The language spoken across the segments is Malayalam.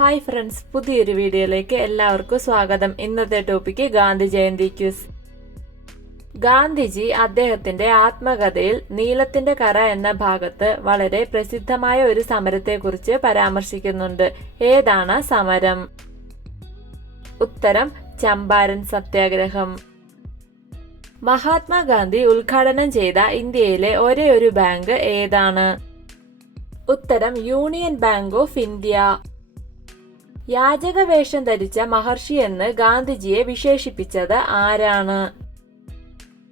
ഹായ് ഫ്രണ്ട്സ് പുതിയൊരു വീഡിയോയിലേക്ക് എല്ലാവർക്കും സ്വാഗതം. ഇന്നത്തെ ടോപ്പിക്ക് ഗാന്ധി ജയന്തി ക്യൂസ് ഗാന്ധിജി അദ്ദേഹത്തിന്റെ ആത്മകഥയിൽ നീലത്തിന്റെ കര എന്ന ഭാഗത്ത് വളരെ പ്രസിദ്ധമായ ഒരു സമരത്തെക്കുറിച്ച് പരാമർശിക്കുന്നുണ്ട്. ഏതാണ് സമരം? ഉത്തരം ചമ്പാരൻ സത്യാഗ്രഹം. മഹാത്മാഗാന്ധി ഉദ്ഘാടനം ചെയ്ത ഇന്ത്യയിലെ ഒരേ ഒരു ബാങ്ക് ഏതാണ്? ഉത്തരം യൂണിയൻ ബാങ്ക് ഓഫ് ഇന്ത്യ. യാചക വേഷം ധരിച്ച മഹർഷി എന്ന് ഗാന്ധിജിയെ വിശേഷിപ്പിച്ചത് ആരാണ്?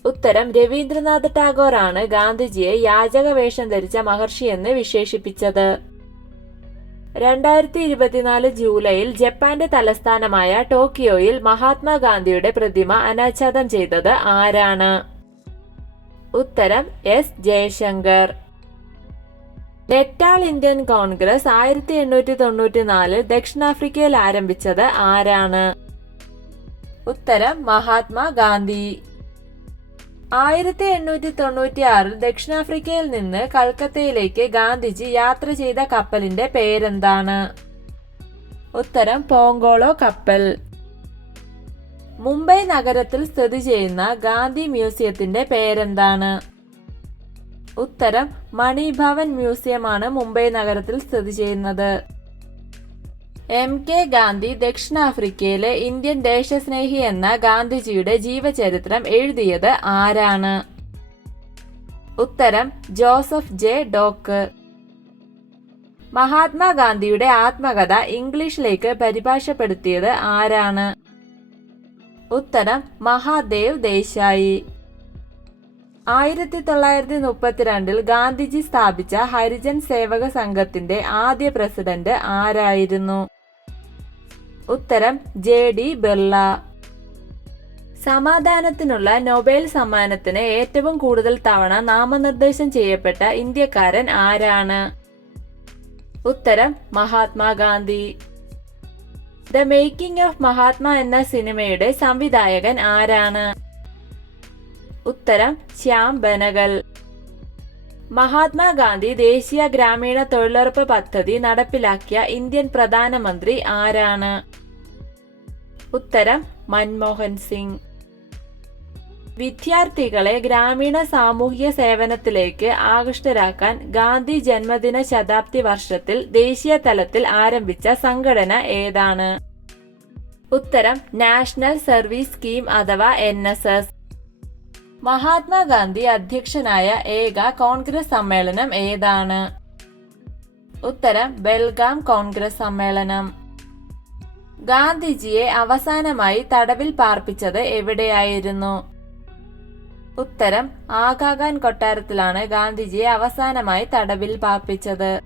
ഉത്തരം രവീന്ദ്രനാഥ് ടാഗോർ ആണ് ഗാന്ധിജിയെ യാചക വേഷം ധരിച്ച മഹർഷി എന്ന് വിശേഷിപ്പിച്ചത്. രണ്ടായിരത്തി ഇരുപത്തിനാല് ജൂലൈയിൽ ജപ്പാന്റെ തലസ്ഥാനമായ ടോക്കിയോയിൽ മഹാത്മാഗാന്ധിയുടെ പ്രതിമ അനാച്ഛാദം ചെയ്തത് ആരാണ്? ഉത്തരം S Jaishankar. Natal Indian Congress ആയിരത്തി എണ്ണൂറ്റി തൊണ്ണൂറ്റി നാലിൽ ദക്ഷിണാഫ്രിക്കയിൽ ആരംഭിച്ചത് ആരാണ്? ഉത്തരം മഹാത്മാഗാന്ധി ആയിരത്തി എണ്ണൂറ്റി തൊണ്ണൂറ്റി ആറിൽ ദക്ഷിണാഫ്രിക്കയിൽ നിന്ന് കൽക്കത്തയിലേക്ക് ഗാന്ധിജി യാത്ര ചെയ്ത കപ്പലിന്റെ പേരെന്താണ്? ഉത്തരം പോങ്കോളോ കപ്പൽ. മുംബൈ നഗരത്തിൽ സ്ഥിതി ചെയ്യുന്ന ഗാന്ധി മ്യൂസിയത്തിന്റെ പേരെന്താണ്? ഉത്തരം മണിഭവൻ മ്യൂസിയമാണ് മുംബൈ നഗരത്തിൽ സ്ഥിതി ചെയ്യുന്നത്. എം കെ ഗാന്ധി ദക്ഷിണാഫ്രിക്കയിലെ ഇന്ത്യൻ ദേശസ്നേഹി എന്ന ഗാന്ധിജിയുടെ ജീവചരിത്രം എഴുതിയത് ആരാണ്? ഉത്തരം ജോസഫ് ജെ ഡോക്ക്. മഹാത്മാഗാന്ധിയുടെ ആത്മകഥ ഇംഗ്ലീഷിലേക്ക് പരിഭാഷപ്പെടുത്തിയത് ആരാണ്? ഉത്തരം മഹാദേവ് ദേശായി. ആയിരത്തി തൊള്ളായിരത്തി മുപ്പത്തിരണ്ടിൽ ഗാന്ധിജി സ്ഥാപിച്ച ഹരിജൻ സേവക സംഘത്തിന്റെ ആദ്യ പ്രസിഡന്റ് ആരായിരുന്നു? ഉത്തരം ജെ ഡി ബിർള സമാധാനത്തിനുള്ള നൊബേൽ സമ്മാനത്തിന് ഏറ്റവും കൂടുതൽ തവണ നാമനിർദ്ദേശം ചെയ്യപ്പെട്ട ഇന്ത്യക്കാരൻ ആരാണ്? ഉത്തരം Mahatma Gandhi. The making of Mahatma എന്ന സിനിമയുടെ സംവിധായകൻ ആരാണ്? ഉത്തരം ശ്യാം ബനഗൽ. മഹാത്മാഗാന്ധി ദേശീയ ഗ്രാമീണ തൊഴിലുറപ്പ് പദ്ധതി നടപ്പിലാക്കിയ ഇന്ത്യൻ പ്രധാനമന്ത്രി ആരാണ്? ഉത്തരം മൻമോഹൻ സിംഗ്. വിദ്യാർത്ഥികളെ ഗ്രാമീണ സാമൂഹിക സേവനത്തിലേക്ക് ആകൃഷ്ടരാക്കാൻ ഗാന്ധി ജന്മദിന ശതാബ്ദി വർഷത്തിൽ ദേശീയ തലത്തിൽ ആരംഭിച്ച സംഘടന ഏതാണ്? ഉത്തരം നാഷണൽ സർവീസ് സ്കീം അഥവാ എൻ എസ് എസ്. മഹാത്മാഗാന്ധി അധ്യക്ഷനായ ഏക കോൺഗ്രസ് സമ്മേളനം ഏതാണ്? ഉത്തരം ബെൽഗാം കോൺഗ്രസ് സമ്മേളനം. ഗാന്ധിജിയെ അവസാനമായി തടവിൽ പാർപ്പിച്ചത് എവിടെയായിരുന്നു? ഉത്തരം ആഗാഖാൻ കൊട്ടാരത്തിലാണ് ഗാന്ധിജിയെ അവസാനമായി തടവിൽ പാർപ്പിച്ചത്.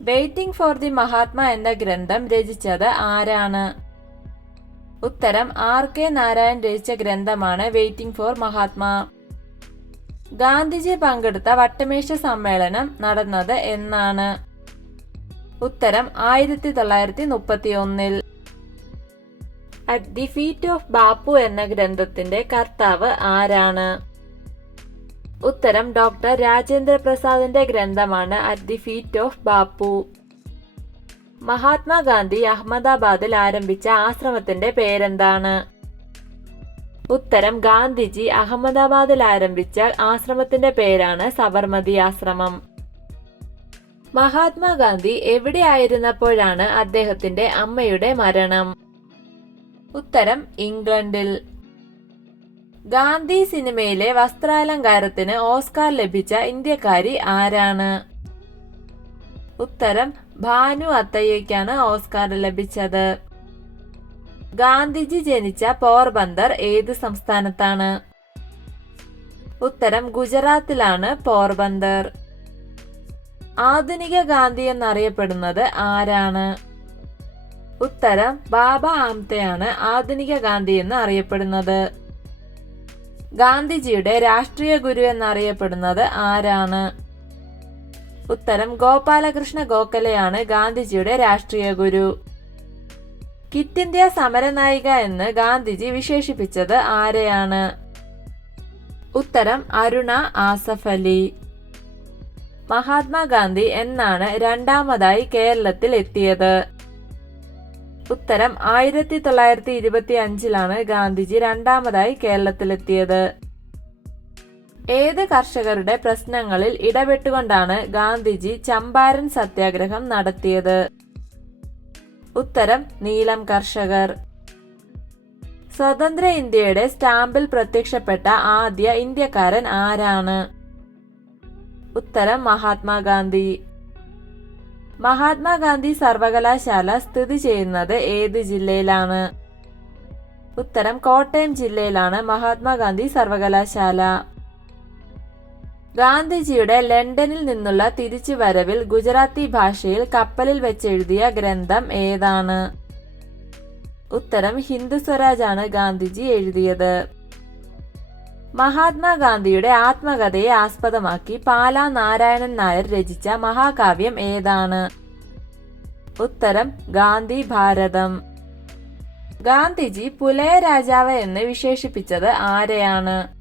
വെയിറ്റിംഗ് ഫോർ ദി മഹാത്മ എന്ന ഗ്രന്ഥം രചിച്ചത് ആരാണ്? ഉത്തരം ആർ കെ നാരായൺ രചിച്ച ഗ്രന്ഥമാണ് വെയിറ്റിംഗ് ഫോർ മഹാത്മാ. ഗാന്ധിജി പങ്കെടുത്ത വട്ടമേശ സമ്മേളനം നടന്നത് എന്നാണ്. ഉത്തരം ആയിരത്തി തൊള്ളായിരത്തി മുപ്പത്തി ഒന്നിൽ at the feet of Bapu എന്ന ഗ്രന്ഥത്തിന്റെ കർത്താവ് ആരാണ്? ഉത്തരം ഡോക്ടർ രാജേന്ദ്ര പ്രസാദിന്റെ ഗ്രന്ഥമാണ് at the feet of Bapu Mahatma Gandhi അഹമ്മദാബാദിൽ ആരംഭിച്ച ആശ്രമത്തിന്റെ പേരെന്താണ്? ഉത്തരം ഗാന്ധിജി അഹമ്മദാബാദിൽ ആരംഭിച്ച ആശ്രമത്തിന്റെ പേരാണ് സബർമതി ആശ്രമം. മഹാത്മാഗാന്ധി എവിടെയായിരുന്നപ്പോഴാണ് അദ്ദേഹത്തിന്റെ അമ്മയുടെ മരണം? ഉത്തരം ഇംഗ്ലണ്ടിൽ. ഗാന്ധി സിനിമയിലെ വസ്ത്രാലങ്കാരത്തിന് ഓസ്കാർ ലഭിച്ച ഇന്ത്യക്കാരി ആരാണ്? ഉത്തരം ഭാനു അത്തയ്യയ്ക്കാണ് ഓസ്കാർ ലഭിച്ചത്. ഗാന്ധിജി ജനിച്ച പോർബന്ദർ ഏത് സംസ്ഥാനത്താണ്? ഉത്തരം ഗുജറാത്തിലാണ് പോർബന്ദർ ആധുനിക ഗാന്ധി എന്നറിയപ്പെടുന്നത് ആരാണ്? ഉത്തരം ബാബ ആംതയാണ് ആധുനിക ഗാന്ധി എന്ന് അറിയപ്പെടുന്നത്. ഗാന്ധിജിയുടെ രാഷ്ട്രീയ ഗുരു എന്നറിയപ്പെടുന്നത് ആരാണ്? ഉത്തരം ഗോപാലകൃഷ്ണ ഗോഖലെയാണ് ഗാന്ധിജിയുടെ രാഷ്ട്രീയ ഗുരു. കിറ്റ് ഇന്ത്യ സമരനായിക എന്ന് ഗാന്ധിജി വിശേഷിപ്പിച്ചത് ആരെയാണ്? ഉത്തരം അരുണ ആസഫ് അലി. മഹാത്മാഗാന്ധി എന്നാണ് രണ്ടാമതായി കേരളത്തിൽ എത്തിയത്. ഉത്തരം ആയിരത്തി തൊള്ളായിരത്തി ഇരുപത്തി അഞ്ചിലാണ് ഗാന്ധിജി രണ്ടാമതായി കേരളത്തിലെത്തിയത്. ഏത് കർഷകരുടെ പ്രശ്നങ്ങളിൽ ഇടപെട്ടുകൊണ്ടാണ് ഗാന്ധിജി ചമ്പാരൻ സത്യാഗ്രഹം നടത്തിയത്? ഉത്തരം നീലം കർഷകർ. സ്വതന്ത്ര ഇന്ത്യയുടെ സ്റ്റാമ്പിൽ പ്രത്യക്ഷപ്പെട്ട ആദ്യ ഇന്ത്യക്കാരൻ ആരാണ്? ഉത്തരം മഹാത്മാഗാന്ധി. മഹാത്മാഗാന്ധി സർവകലാശാല സ്ഥിതി ചെയ്യുന്നത് ഏത് ജില്ലയിലാണ്? ഉത്തരം കോട്ടയം ജില്ലയിലാണ് മഹാത്മാഗാന്ധി സർവകലാശാല. ഗാന്ധിജിയുടെ ലണ്ടനിൽ നിന്നുള്ള തിരിച്ചു വരവിൽ ഗുജറാത്തി ഭാഷയിൽ കപ്പലിൽ വെച്ചെഴുതിയ ഗ്രന്ഥം ഏതാണ്? ഉത്തരം ഹിന്ദു സ്വരാജ് ആണ് ഗാന്ധിജി എഴുതിയത്. മഹാത്മാഗാന്ധിയുടെ ആത്മകഥയെ ആസ്പദമാക്കി പാലാ നാരായണൻ നായർ രചിച്ച മഹാകാവ്യം ഏതാണ്? ഉത്തരം ഗാന്ധി ഭാരതം. ഗാന്ധിജി പുലയ രാജാവ് എന്ന് വിശേഷിപ്പിച്ചത് ആരെയാണ്?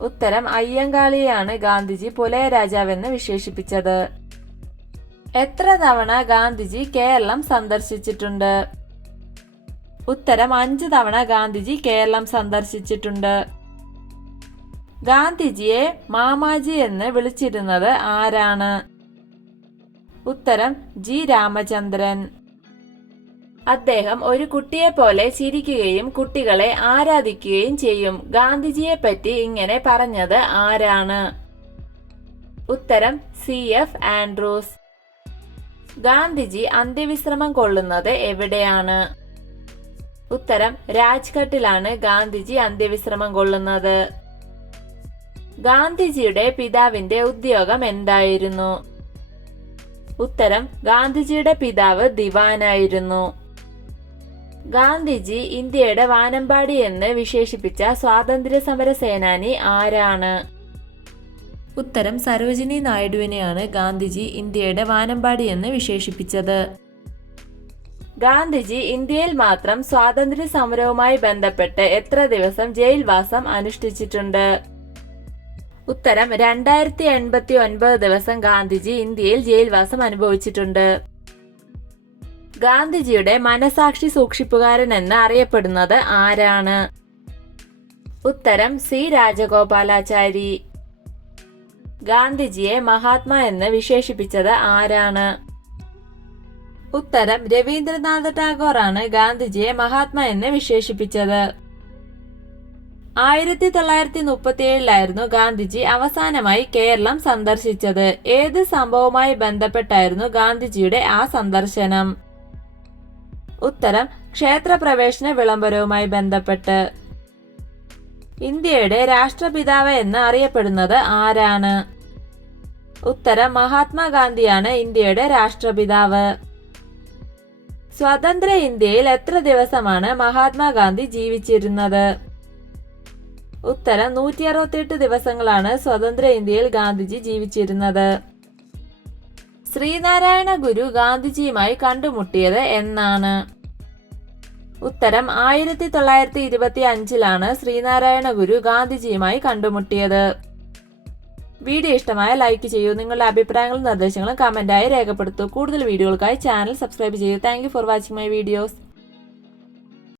ഉത്തരം അയ്യങ്കാളിയെയാണ് ഗാന്ധിജി പുലയ രാജാവെന്ന് വിശേഷിപ്പിച്ചത്. എത്ര തവണ ഗാന്ധിജി കേരളം സന്ദർശിച്ചിട്ടുണ്ട്? ഉത്തരം അഞ്ച് തവണ ഗാന്ധിജി കേരളം സന്ദർശിച്ചിട്ടുണ്ട്. ഗാന്ധിജിയെ മാമാജി എന്ന് വിളിച്ചിരുന്നത് ആരാണ്? ഉത്തരം ജി രാമചന്ദ്രൻ. അദ്ദേഹം ഒരു കുട്ടിയെ പോലെ ചിരിക്കുകയും കുട്ടികളെ ആരാധിക്കുകയും ചെയ്യും. ഗാന്ധിജിയെ പറ്റി ഇങ്ങനെ പറഞ്ഞത് ആരാണ്? ഉത്തരം സി. എഫ്. ആൻഡ്രൂസ്. ഗാന്ധിജി അന്ത്യവിശ്രമം കൊള്ളുന്നത് എവിടെയാണ്? ഉത്തരം രാജ്ഘട്ടിലാണ് ഗാന്ധിജി അന്ത്യവിശ്രമം കൊള്ളുന്നത്. ഗാന്ധിജിയുടെ പിതാവിന്റെ ഉദ്യോഗം എന്തായിരുന്നു? ഉത്തരം ഗാന്ധിജിയുടെ പിതാവ് ദിവാനായിരുന്നു. ഗാന്ധിജി ഇന്ത്യയുടെ വാനമ്പാടി എന്ന് വിശേഷിപ്പിച്ച സ്വാതന്ത്ര്യ സമര സേനാനി ആരാണ്? ഉത്തരം സരോജിനി നായിഡുവിനെയാണ് ഗാന്ധിജി ഇന്ത്യയുടെ വാനമ്പാടി എന്ന് വിശേഷിപ്പിച്ചത്. ഗാന്ധിജി ഇന്ത്യയിൽ മാത്രം സ്വാതന്ത്ര്യ സമരവുമായി ബന്ധപ്പെട്ട് എത്ര ദിവസം ജയിൽവാസം അനുഷ്ഠിച്ചിട്ടുണ്ട്? ഉത്തരം രണ്ടായിരത്തി എൺപത്തി ഒൻപത് ദിവസം ഗാന്ധിജി ഇന്ത്യയിൽ ജയിൽവാസം അനുഭവിച്ചിട്ടുണ്ട്. ഗാന്ധിജിയുടെ മനസാക്ഷി സൂക്ഷിപ്പുകാരൻ എന്ന് അറിയപ്പെടുന്നത് ആരാണ്? ഉത്തരം സി. രാജഗോപാലാചാരി. ഗാന്ധിജിയെ മഹാത്മാ എന്ന് വിശേഷിപ്പിച്ചത് ആരാണ്? ഉത്തരം രവീന്ദ്രനാഥ ടാഗോർ ആണ് ഗാന്ധിജിയെ മഹാത്മാ എന്ന് വിശേഷിപ്പിച്ചത്. ആയിരത്തി തൊള്ളായിരത്തി മുപ്പത്തി ഏഴിലായിരുന്നു ഗാന്ധിജി അവസാനമായി കേരളം സന്ദർശിച്ചത്. ഏത് സംഭവവുമായി ബന്ധപ്പെട്ടായിരുന്നു ഗാന്ധിജിയുടെ ആ സന്ദർശനം? ഉത്തരം ക്ഷേത്രപ്രവേശന വിളംബരവുമായി ബന്ധപ്പെട്ട്. ഇന്ത്യയുടെ രാഷ്ട്രപിതാവ് എന്ന് അറിയപ്പെടുന്നത് ആരാണ്? ഉത്തരം മഹാത്മാഗാന്ധിയാണ് ഇന്ത്യയുടെ രാഷ്ട്രപിതാവ്. സ്വതന്ത്ര ഇന്ത്യയിൽ എത്ര ദിവസമാണ് മഹാത്മാഗാന്ധി ജീവിച്ചിരുന്നത്? ഉത്തരം നൂറ്റി അറുപത്തിയെട്ട് ദിവസങ്ങളാണ് സ്വതന്ത്ര ഇന്ത്യയിൽ ഗാന്ധിജി ജീവിച്ചിരുന്നത്. ശ്രീനാരായണ ഗുരു ഗാന്ധിജിയുമായി കണ്ടുമുട്ടിയത് എന്നാണ്. ഉത്തരം ആയിരത്തി തൊള്ളായിരത്തി ഇരുപത്തി അഞ്ചിലാണ് ശ്രീനാരായണ ഗുരു ഗാന്ധിജിയുമായി കണ്ടുമുട്ടിയത്. വീഡിയോ ഇഷ്ടമായ ലൈക്ക് ചെയ്യൂ. നിങ്ങളുടെ അഭിപ്രായങ്ങളും നിർദ്ദേശങ്ങളും കമന്റായി രേഖപ്പെടുത്തൂ. കൂടുതൽ വീഡിയോകൾക്കായി ചാനൽ സബ്സ്ക്രൈബ് ചെയ്യൂ. Thank for watching my videos